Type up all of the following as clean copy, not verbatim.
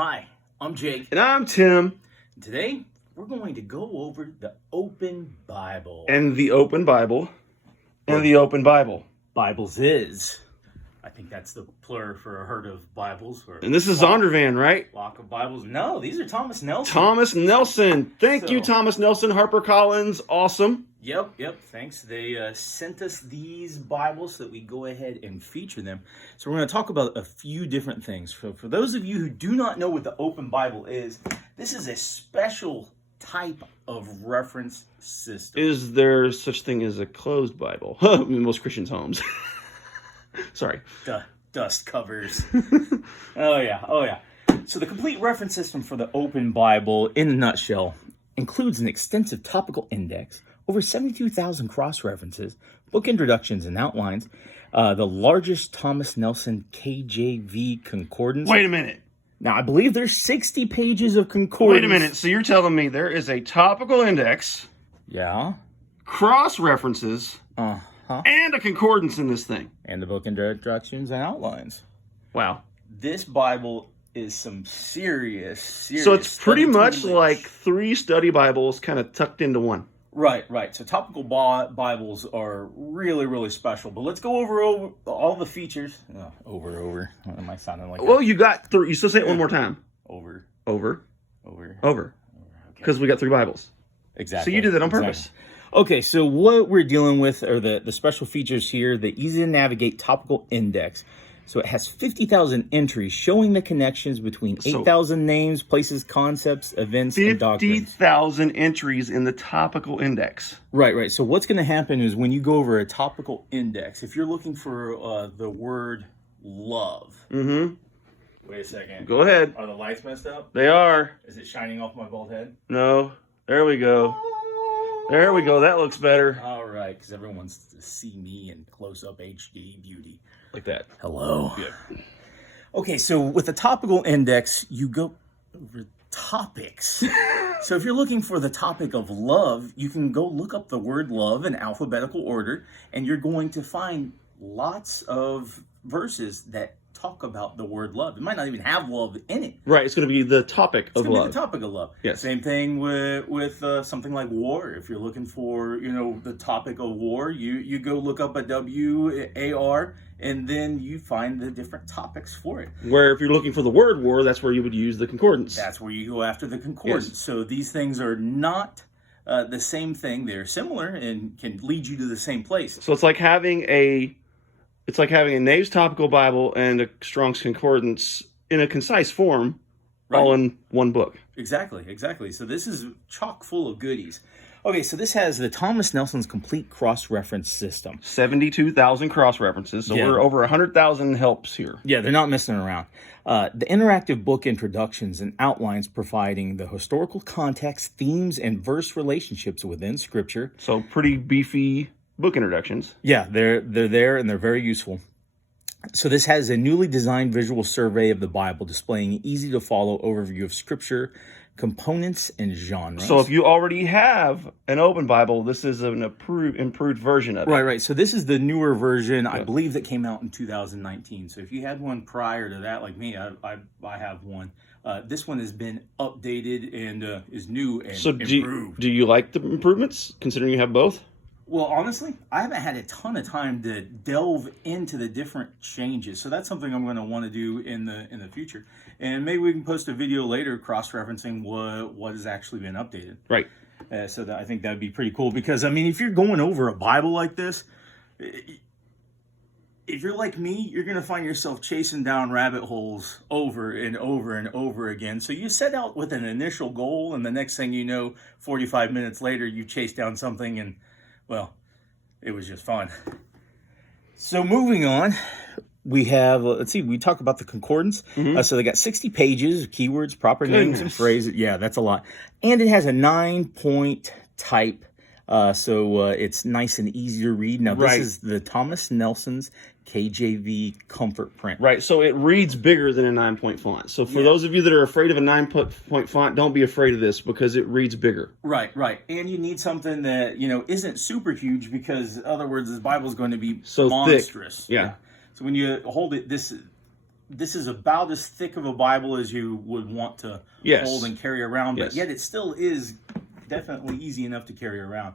Hi, I'm Jake. And I'm Tim. Today, we're going to go over the Open Bible. And the Open Bible. And the Open Bible. Bibles is. I think that's the plural for a herd of Bibles. Or And this is Zondervan, right? Flock of Bibles. No, these are Thomas Nelson. Thomas Nelson. Thank you, Thomas Nelson. HarperCollins. Awesome. Yep. Thanks. They sent us these Bibles so that we go ahead and feature them. So we're going to talk about a few different things. For those of you who do not know what the Open Bible is, this is a special type of reference system. Is there such thing as a closed Bible? In most Christians' homes. Sorry. Dust covers. Oh, yeah. So the complete reference system for the Open Bible, in a nutshell, includes an extensive topical index, over 72,000 cross-references, book introductions and outlines, the largest Thomas Nelson KJV concordance. Wait a minute. Now, I believe there's 60 pages of concordance. Wait a minute. So you're telling me there is a topical index, Yeah. cross-references, and a concordance in this thing. And the book introductions and outlines. Wow. This Bible is some serious. So it's pretty much study like 3 study Bibles kind of tucked into one. Right. So topical Bibles are really, really special. But let's go over all the features. Over. What am I sounding like? Well, you got 3. You still say it one more time. Over. Because we got 3 Bibles. Exactly. So you did that on purpose. Exactly. Okay, so what we're dealing with are the special features here, the easy to navigate topical index. So it has 50,000 entries showing the connections between 8,000 names, places, concepts, events, and doctrines. 50,000 entries in the topical index. Right. So what's going to happen is when you go over a topical index, if you're looking for the word love. Mm-hmm. Wait a second. Go ahead. Are the lights messed up? They are. Is it shining off my bald head? No. There we go. There we go. That looks better. All right, because everyone wants to see me in close-up HD beauty. Like that. Hello. Yeah. Okay, so with the topical index, you go over topics. So if you're looking for the topic of love, you can go look up the word love in alphabetical order, and you're going to find lots of verses that talk about the word love. It might not even have love in it. Right, it's going to be the topic of love. It's going to be the topic of love. Yes. Same thing with something like war. If you're looking for, the topic of war, you go look up a WAR, and then you find the different topics for it. Where if you're looking for the word war, that's where you would use the concordance. That's where you go after the concordance. Yes. So these things are not the same thing. They're similar and can lead you to the same place. So it's like having a Nave's Topical Bible and a Strong's Concordance in a concise form, right, all in one book. Exactly. So this is chock full of goodies. Okay, so this has the Thomas Nelson's complete cross-reference system. 72,000 cross-references, so we're over 100,000 helps here. Yeah, they're not messing around. The interactive book introductions and outlines providing the historical context, themes, and verse relationships within Scripture. So pretty beefy book introductions. Yeah, they're there and they're very useful. So this has a newly designed visual survey of the Bible displaying an easy to follow overview of Scripture, components, and genres. So if you already have an Open Bible, this is an improved version of it. Right. So this is the newer version, I believe, that came out in 2019. So if you had one prior to that, like me, I have one. This one has been updated and is new and improved. Do you like the improvements, considering you have both? Well, honestly, I haven't had a ton of time to delve into the different changes, so that's something I'm going to want to do in the future. And maybe we can post a video later cross-referencing what has actually been updated. Right. So I think that would be pretty cool because, I mean, if you're going over a Bible like this, if you're like me, you're going to find yourself chasing down rabbit holes over and over and over again. So you set out with an initial goal, and the next thing you know, 45 minutes later, you chase down something and, well, it was just fun. So moving on, we have, we talk about the concordance. Mm-hmm. So they got 60 pages, keywords, proper names, and phrases. Yeah, that's a lot. And it has a 9-point type. So it's nice and easy to read. Now, this is the Thomas Nelson's KJV Comfort Print. Right, so it reads bigger than a 9-point font. So for those of you that are afraid of a 9-point font, don't be afraid of this because it reads bigger. Right. And you need something that, isn't super huge because, in other words, this Bible is going to be so monstrous. Thick. Yeah. So when you hold it this is about as thick of a Bible as you would want to hold and carry around, but yet it still is definitely easy enough to carry around.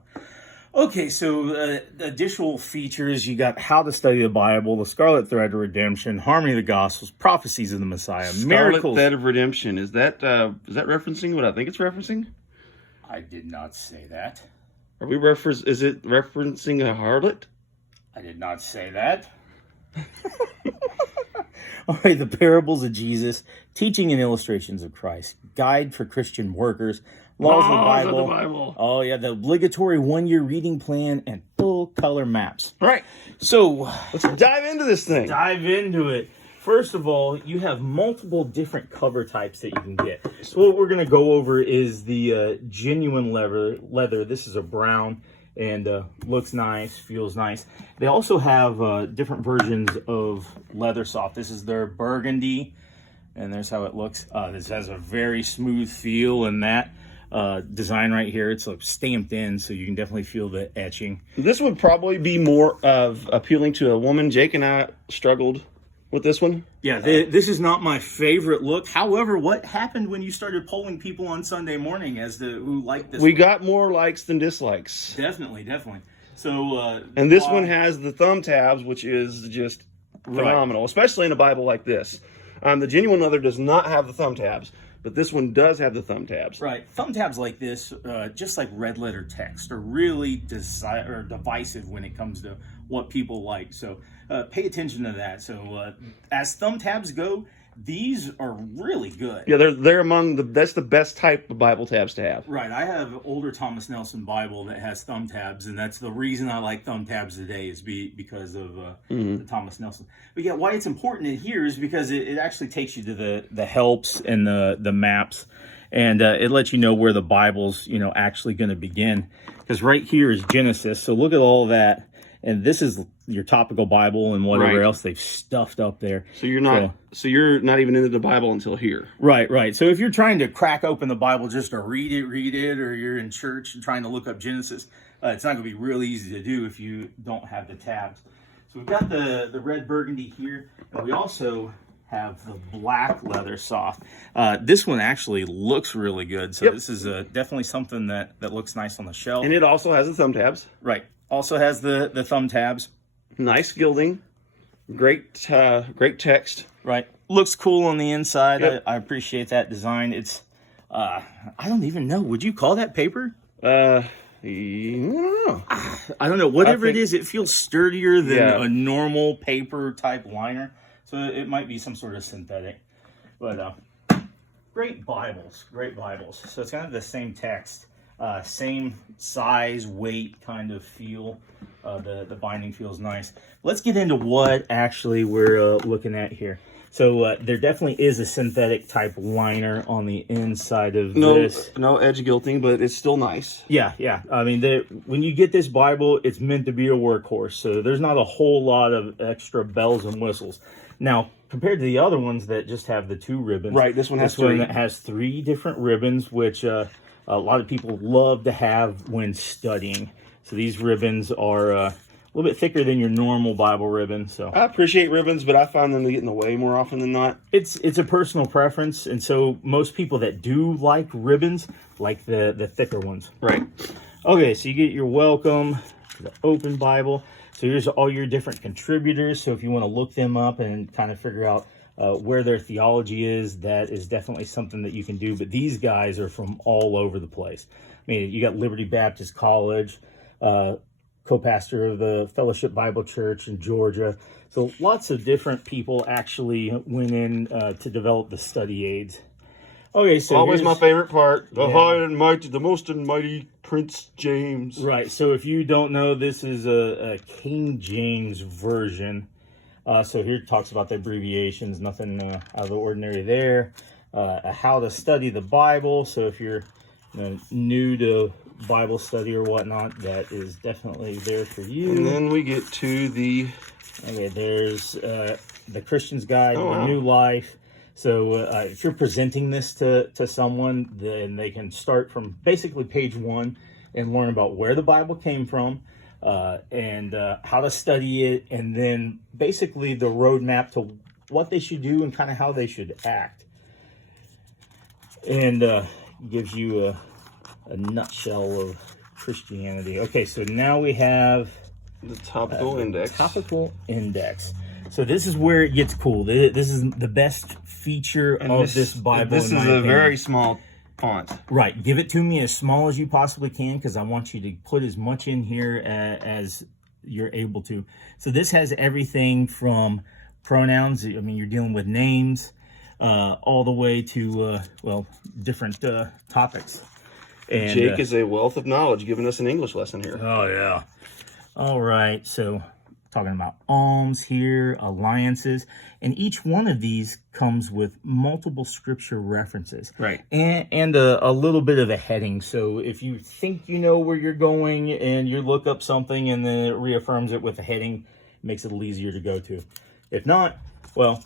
Okay, so additional features, you got How to Study the Bible, The Scarlet Thread of Redemption, Harmony of the Gospels, Prophecies of the Messiah, Miracles. Thread of Redemption. Is that referencing what I think it's referencing? I did not say that. Is it referencing a harlot? I did not say that. All right, the parables of Jesus, teaching and illustrations of Christ, guide for Christian workers, laws of the Bible. Oh, yeah, the obligatory 1-year reading plan and full color maps. All right. So let's dive into this thing. Dive into it. First of all, you have multiple different cover types that you can get. So what we're going to go over is the genuine leather. This is a brown and looks nice, feels nice. They also have different versions of leather soft. This is their burgundy, and there's how it looks. This has a very smooth feel, and that design right here, it's like stamped in, so you can definitely feel the etching. This would probably be more of appealing to a woman. Jake and I struggled with this one. Yeah, this is not my favorite look. However, what happened when you started polling people on Sunday morning as to who liked this? We got more likes than dislikes. Definitely. So, and this one has the thumb tabs, which is just phenomenal, especially in a Bible like this. The genuine leather does not have the thumb tabs, but this one does have the thumb tabs. Right. Thumb tabs like this, just like red letter text, are really divisive when it comes to what people like. So pay attention to that. So as thumb tabs go, these are really good. Yeah, they're among that's the best type of Bible tabs to have. Right. I have an older Thomas Nelson Bible that has thumb tabs, and that's the reason I like thumb tabs today is because of the Thomas Nelson. But yeah, why it's important in here is because it actually takes you to the helps and the maps, and it lets you know where the Bible's actually going to begin. Because right here is Genesis, so look at all that. And this is your topical Bible and whatever else they've stuffed up there. So you're not even into the Bible until here. Right. So if you're trying to crack open the Bible just to read it, or you're in church and trying to look up Genesis, it's not going to be real easy to do if you don't have the tabs. So we've got the red burgundy here, and we also have the black leather soft. This one actually looks really good. So this is definitely something that looks nice on the shelf. And it also has the thumb tabs. Right. Also has the thumb tabs. Nice gilding. Great text. Right. Looks cool on the inside. Yep. I appreciate that design. It's, I don't even know. Would you call that paper? I don't know. I don't know. Whatever it is, it feels sturdier than a normal paper type liner. So it might be some sort of synthetic. But great Bibles. So it's kind of the same text. Same size, weight kind of feel. The binding feels nice. Let's get into what actually we're looking at here. So there definitely is a synthetic type liner on the inside of this. No edge gilting, but it's still nice. Yeah. I mean, when you get this Bible, it's meant to be a workhorse. So there's not a whole lot of extra bells and whistles. Now, compared to the other ones that just have the 2 ribbons. Right, this one has 3. That has 3 different ribbons, which a lot of people love to have when studying. So these ribbons are a little bit thicker than your normal Bible ribbon. So I appreciate ribbons, but I find them to get in the way more often than not. It's a personal preference, and so most people that do like ribbons like the thicker ones. Right. Okay, so you get your welcome to the Open Bible. So here's all your different contributors. So if you want to look them up and kind of figure out where their theology is, that is definitely something that you can do. But these guys are from all over the place. I mean, you got Liberty Baptist College, co-pastor of the Fellowship Bible Church in Georgia. So lots of different people actually went in to develop the study aids. Okay, so always my favorite part. The high and mighty, the most and mighty Prince James. Right. So if you don't know, this is a King James version. So here it talks about the abbreviations, nothing out of the ordinary there. How to study the Bible. So if you're new to Bible study or whatnot, that is definitely there for you. And then we get to the... Okay, there's the Christian's Guide to New Life. So if you're presenting this to someone, then they can start from basically page 1 and learn about where the Bible came from, and how to study it, and then basically the roadmap to what they should do and kind of how they should act. And gives you a nutshell of Christianity. Okay, so now we have the topical index. Topical index. So this is where it gets cool. This is the best feature of this Bible. This is a very small font. Right. Give it to me as small as you possibly can, because I want you to put as much in here as you're able to. So this has everything from pronouns. I mean, you're dealing with names, all the way to, well, different topics. And Jake is a wealth of knowledge giving us an English lesson here. Oh, yeah. All right. So talking about alms here, alliances, and each one of these comes with multiple scripture references. Right. And a little bit of a heading. So if you think you know where you're going and you look up something and then it reaffirms it with a heading, it makes it a little easier to go to. If not, well,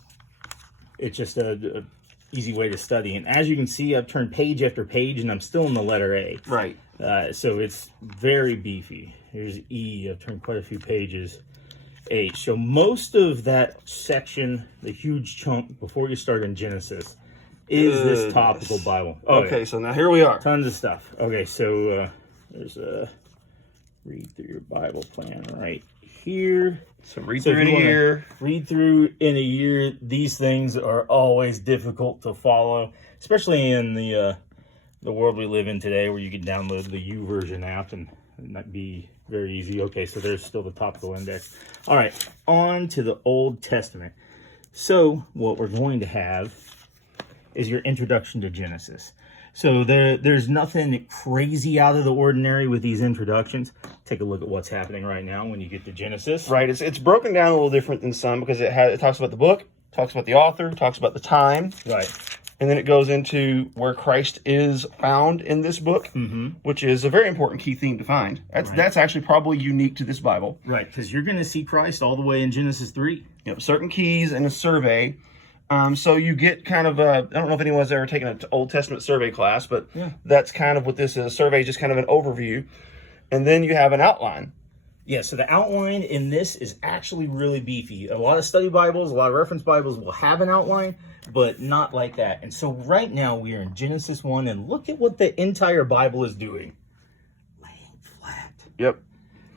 it's just a easy way to study. And as you can see, I've turned page after page and I'm still in the letter A. Right. So it's very beefy. Here's E. I've turned quite a few pages. H. So most of that section, the huge chunk before you start in Genesis, is this topical Bible. Oh, okay, yeah. So now here we are. Tons of stuff. Okay, so there's a read through your Bible plan right here. So read through in a year. Read through in a year. These things are always difficult to follow, especially in the world we live in today, where you can download the YouVersion app and that'd be very easy. Okay, so there's still the topical index. All right, on to the Old Testament. So what we're going to have is your introduction to Genesis. So there's nothing crazy out of the ordinary with these introductions. Take a look at what's happening right now when you get to Genesis. Right, it's broken down a little different than some because it talks about the book, talks about the author, talks about the time. Right. And then it goes into where Christ is found in this book, which is a very important key theme to find. That's actually probably unique to this Bible. Right, because you're going to see Christ all the way in Genesis 3. Yep, certain keys and a survey. So you get kind of I don't know if anyone's ever taken an Old Testament survey class, but that's kind of what this is. A survey is just kind of an overview. And then you have an outline. Yeah, so the outline in this is actually really beefy. A lot of study Bibles, a lot of reference Bibles will have an outline, but not like that. And so right now we are in Genesis 1, and look at what the entire Bible is doing. Laying flat. Yep.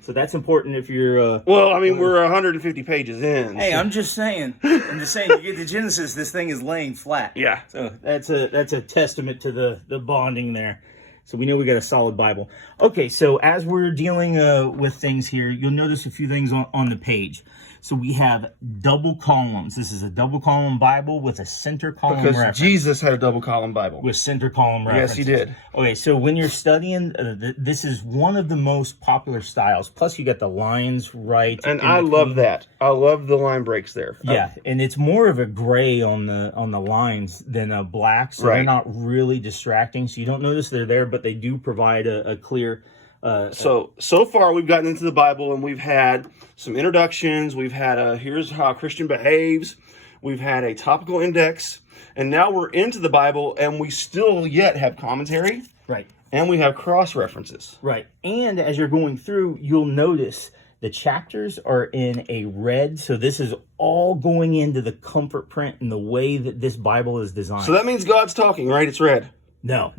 So that's important if you're... well, I mean, we're 150 pages in. Hey, I'm just saying. You get to Genesis, this thing is laying flat. Yeah. So that's a testament to the bonding there. So we know we got a solid Bible. Okay, so as we're dealing with things here, you'll notice a few things on the page. So we have double columns. This is a double column Bible with a center column reference. Because Jesus had a double column Bible. With center column references. Yes, he did. Okay, so when you're studying, this is one of the most popular styles. Plus, you got the lines right. And I love that. I love the line breaks there. Yeah, and it's more of a gray on the lines than a black, so they're not really distracting. So you don't notice they're there, but they do provide a clear... So far we've gotten into the Bible and we've had some introductions. We've had here's how a Christian behaves. We've had a topical index, and now we're into the Bible and we still yet have commentary. Right. And we have cross references. Right. And as you're going through, you'll notice the chapters are in a red. So this is all going into the comfort print and the way that this Bible is designed. So that means God's talking, right? It's red. No.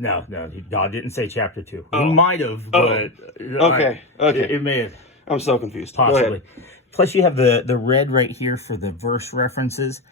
God didn't say chapter 2. He might have, but... Okay. It may have. I'm so confused. Possibly. Plus, you have the red right here for the verse references,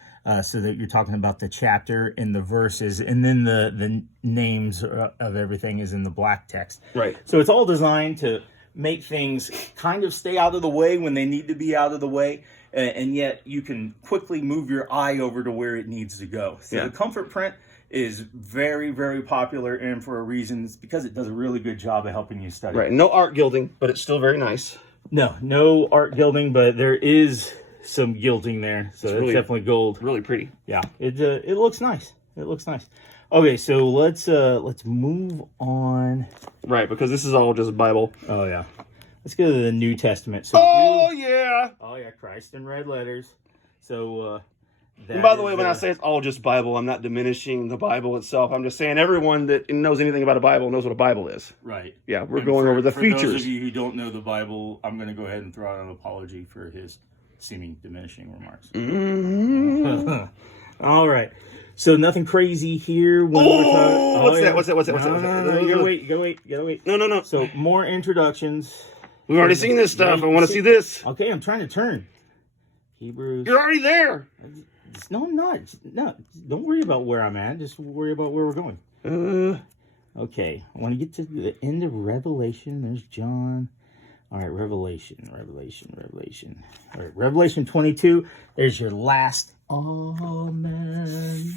so that you're talking about the chapter and the verses, and then the names of everything is in the black text. Right. So it's all designed to make things kind of stay out of the way when they need to be out of the way, and yet you can quickly move your eye over to where it needs to go. So the comfort print is very, very popular, and for a reason. It's because it does a really good job of helping you study. Right. No art gilding, but it's still very nice. No art gilding, but there is some gilding there, so it's definitely gold. Really pretty. Yeah, it looks nice. It looks nice. Okay, so let's move on. Right, because this is all just Bible. Oh yeah, let's go to the New Testament. So yeah, Christ in red letters. So. And by the way, when I say it's all just Bible, I'm not diminishing the Bible itself. I'm just saying everyone that knows anything about a Bible knows what a Bible is. Right. Yeah, we're going over the features. For those of you who don't know the Bible, I'm going to go ahead and throw out an apology for his seeming diminishing remarks. Mm-hmm. All right. So nothing crazy here. When we're talking, what's that? What's that? No, you gotta wait. No. So more introductions. We've already seen this stuff. I want to see this. Okay, I'm trying to turn. Hebrews. You're already there. No, I'm not. No, don't worry about where I'm at. Just worry about where we're going. Okay, I want to get to the end of Revelation. There's John. All right, Revelation. All right, Revelation 22. There's your last Amen.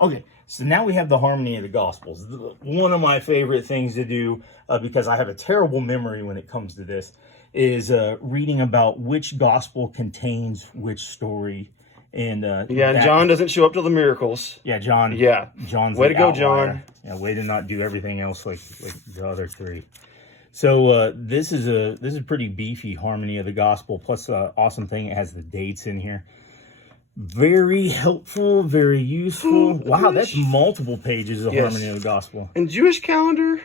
Okay, so now we have the harmony of the Gospels. One of my favorite things to do, because I have a terrible memory when it comes to this, is reading about which Gospel contains which story. And John doesn't show up till the miracles. Yeah, John. Yeah, John's way to go, outlier. John. Yeah, way to not do everything else like the other three. So this is pretty beefy harmony of the Gospel. Plus, awesome thing, it has the dates in here. Very helpful, very useful. Wow, that's multiple pages of harmony of the Gospel. And Jewish calendar.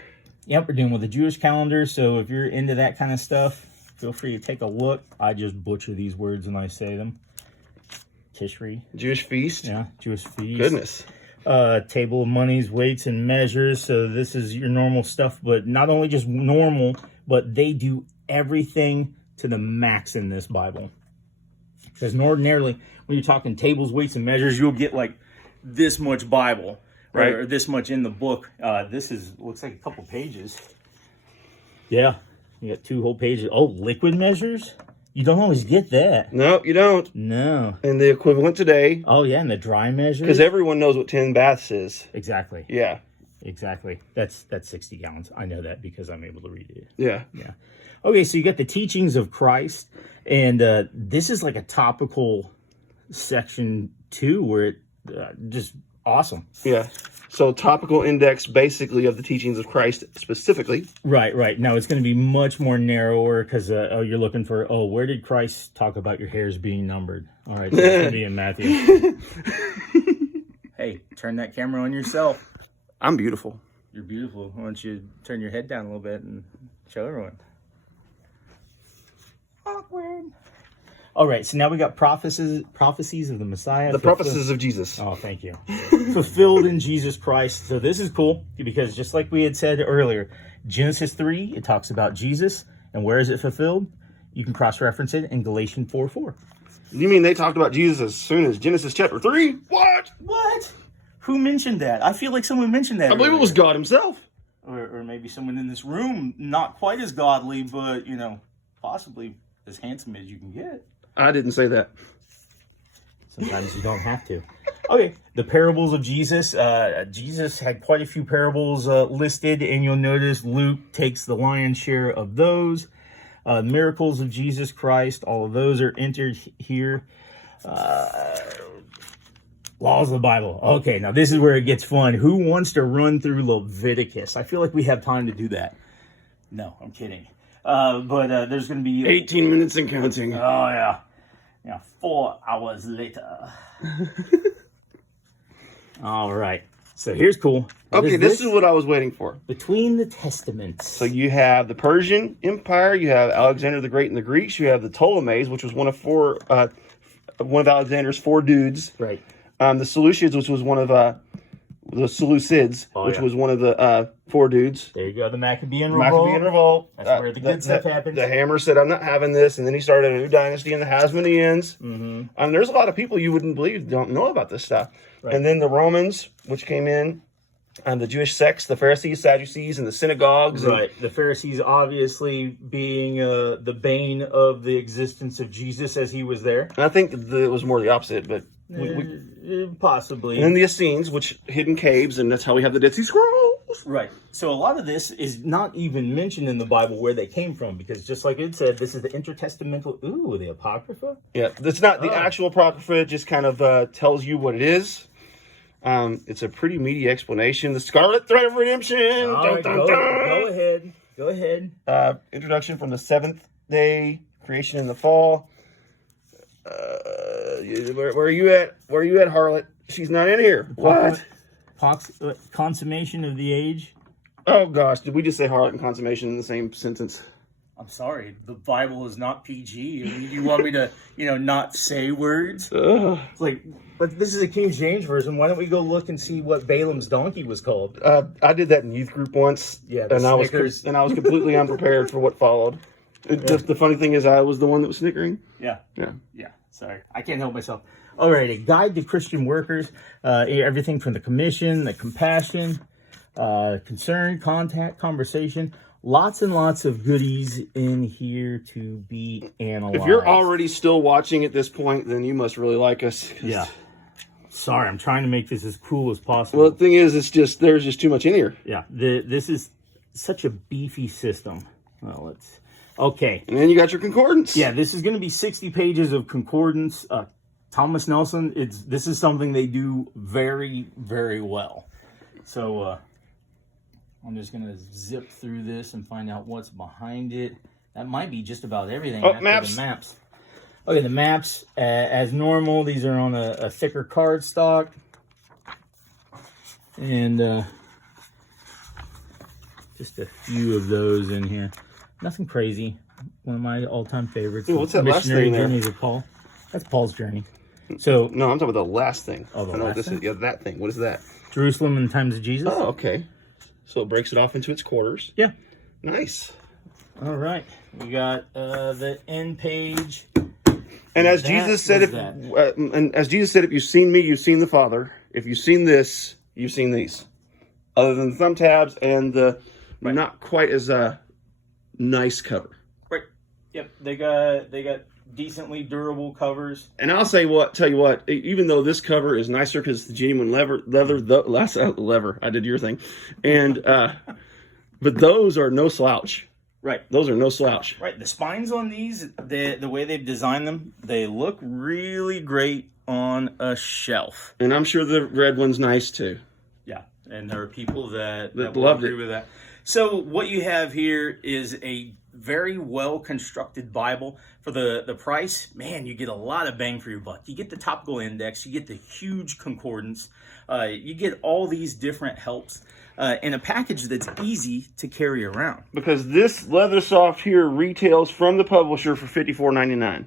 Yep, we're dealing with the Jewish calendar. So if you're into that kind of stuff, feel free to take a look. I just butcher these words when I say them. Tishri. Jewish feast. Yeah, Jewish feast. Goodness. Table of monies, weights, and measures. So this is your normal stuff, but not only just normal, but they do everything to the max in this Bible. Because ordinarily, when you're talking tables, weights, and measures, you'll get like this much Bible, right? Or this much in the book. This looks like a couple pages. Yeah, you got 2 whole pages. Oh, liquid measures? You don't always get that. No, you don't. No. And the equivalent today. Oh, yeah, and the dry measures. Because everyone knows what 10 baths is. Exactly. Yeah. Exactly. That's 60 gallons. I know that because I'm able to read it. Yeah. Yeah. Okay, so you got the teachings of Christ, and this is like a topical section too, where it just awesome. Yeah. So topical index basically of the teachings of Christ specifically. Right. Now it's going to be much more narrower because you're looking for, where did Christ talk about your hairs being numbered? All right, so it's going to be in Matthew. Hey, turn that camera on yourself. I'm beautiful. You're beautiful. Why don't you turn your head down a little bit and show everyone? Awkward. All right, so now we got prophecies of the Messiah. The prophecies of Jesus. Oh, thank you. Fulfilled in Jesus Christ. So this is cool because just like we had said earlier, Genesis 3, it talks about Jesus. And where is it fulfilled? You can cross-reference it in Galatians 4:4. You mean they talked about Jesus as soon as Genesis chapter 3? What? Who mentioned that? I feel like someone mentioned that. I believe it was God himself. Or maybe someone in this room, not quite as godly, but, possibly as handsome as you can get. I didn't say that. Sometimes you don't have to. Okay, the parables of Jesus. Jesus had quite a few parables listed, and you'll notice Luke takes the lion's share of those. Miracles of Jesus Christ, all of those are entered here. Laws of the Bible. Okay, now this is where it gets fun. Who wants to run through Leviticus? I feel like we have time to do that. No, I'm kidding. But there's going to be 18 minutes and counting. Oh, yeah. 4 hours later. All right. So here's cool. Okay, this is what I was waiting for. Between the Testaments. So you have the Persian Empire, you have Alexander the Great and the Greeks, you have the Ptolemies, which was one of Alexander's 4 dudes. Right. The Seleucids, which was one of the Seleucids, was one of the 4 dudes. There you go, the Maccabean Revolt. That's where the good stuff happens. The Hammer said, I'm not having this, and then he started a new dynasty in the Hasmoneans. Mm-hmm. There's a lot of people you wouldn't believe don't know about this stuff. Right. And then the Romans, which came in, and the Jewish sects, the Pharisees, Sadducees, and the synagogues. Right, the Pharisees obviously being the bane of the existence of Jesus as he was there. And I think it was more the opposite, but... possibly. And then the Essenes, which hid in caves, and that's how we have the Dead Sea Scrolls. Right. So a lot of this is not even mentioned in the Bible where they came from, because just like it said, this is the intertestamental. Ooh, the Apocrypha. Yeah, it's not the actual Apocrypha. It just kind of tells you what it is. It's a pretty meaty explanation. The Scarlet Thread of Redemption. All right, go ahead. Go ahead. Introduction from the 7th day, creation in the fall. Where are you at? Where are you at, harlot? She's not in here. What? Consummation of the age. Oh gosh, did we just say harlot and consummation in the same sentence? I'm sorry, the Bible is not PG. I mean, you want me to, not say words? It's like, but this is a King James version. Why don't we go look and see what Balaam's donkey was called? I did that in youth group once. Yeah, and I was Snickers. completely unprepared for what followed. The funny thing is, I was the one that was snickering. Yeah. Yeah. Yeah. Sorry, I can't help myself. All right, a guide to Christian workers. Everything from the commission, the compassion, concern, contact, conversation. Lots and lots of goodies in here to be analyzed. If you're already still watching at this point, then you must really like us. Yeah. Sorry, I'm trying to make this as cool as possible. Well, the thing is, there's just too much in here. Yeah. This is such a beefy system. Well, okay. And then you got your concordance. Yeah, this is going to be 60 pages of concordance. Thomas Nelson, this is something they do very, very well. So I'm just going to zip through this and find out what's behind it. That might be just about everything. Oh, maps. The maps. Okay, the maps, as normal, these are on a thicker cardstock. And just a few of those in here. Nothing crazy. One of my all-time favorites. Ooh, what's that last thing there? Journeys of Paul. That's Paul's journey. So No, I'm talking about the last thing. Oh, the I know what last this thing? is. Yeah, that thing. What is that? Jerusalem in the times of Jesus. Oh, okay. So it breaks it off into its quarters. Yeah. Nice. All right. We got the end page. And as That Jesus said, was if you've seen me, you've seen the Father. If you've seen this, you've seen these. Other than the thumb tabs and the not quite as nice cover. Right. Yep. They got decently durable covers. And I'll tell you what, even though this cover is nicer because it's the genuine leather. I did your thing, and but those are no slouch. Right. Those are no slouch. Right. The spines on these, the way they've designed them, they look really great on a shelf. And I'm sure the red one's nice too. Yeah. And there are people that will loved agree it. with that. So what you have here is a very well constructed Bible. For the price, man, you get a lot of bang for your buck. You get the topical index, you get the huge concordance, you get all these different helps in a package that's easy to carry around. Because this leather soft here retails from the publisher for $54.99.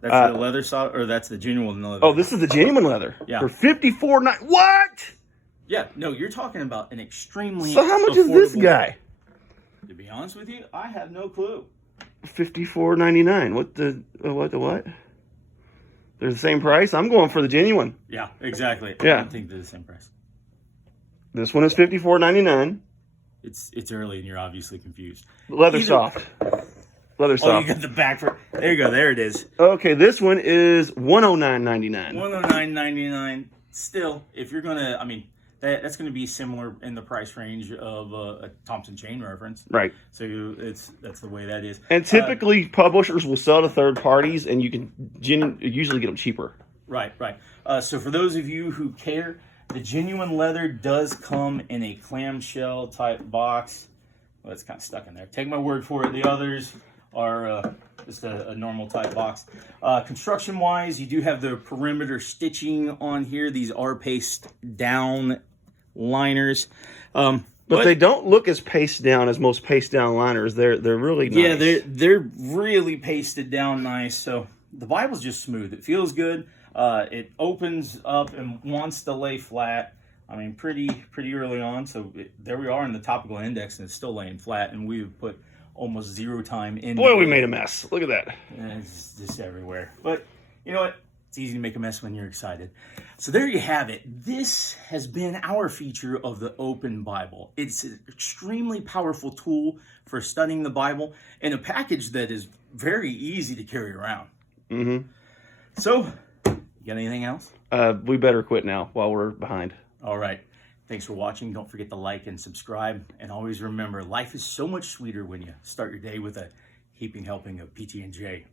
That's the leather soft, or that's the genuine leather? Oh, this is the genuine leather. Yeah. For $54.99. What? Yeah, no, you're talking about an extremely So how much is this affordable- guy? To be honest with you, I have no clue. $54.99. What the what? They're the same price? I'm going for the genuine. Yeah, exactly. Yeah. I don't think they're the same price. This one is $54.99. It's early and you're obviously confused. Leather soft. Leather Oh, soft. you got the back for. There you go. There it is. Okay, this one is $109.99. $109.99. Still, if you're gonna, that's gonna be similar in the price range of a Thompson chain reference. Right. So that's the way that is. And typically, publishers will sell to third parties, and you can usually get them cheaper. Right. So for those of you who care, the genuine leather does come in a clamshell type box. Well, it's kind of stuck in there. Take my word for it. The others are just a normal type box. Construction wise, you do have the perimeter stitching on here. These are paste down liners. But they don't look as paste down as most paste down liners. They're really nice. Yeah, they're really pasted down nice. So the Bible's just smooth. It feels good. It opens up and wants to lay flat. Pretty early on. So there we are in the topical index, and it's still laying flat. And we've put almost zero time in. Boy, we made a mess. Look at that. And it's just everywhere. But you know what? It's easy to make a mess when you're excited. So there you have it. This has been our feature of the Open Bible. It's an extremely powerful tool for studying the Bible in a package that is very easy to carry around. Mm-hmm. So, you got anything else? We better quit now while we're behind. All right. Thanks for watching. Don't forget to like and subscribe. And always remember, life is so much sweeter when you start your day with a heaping helping of PT&J.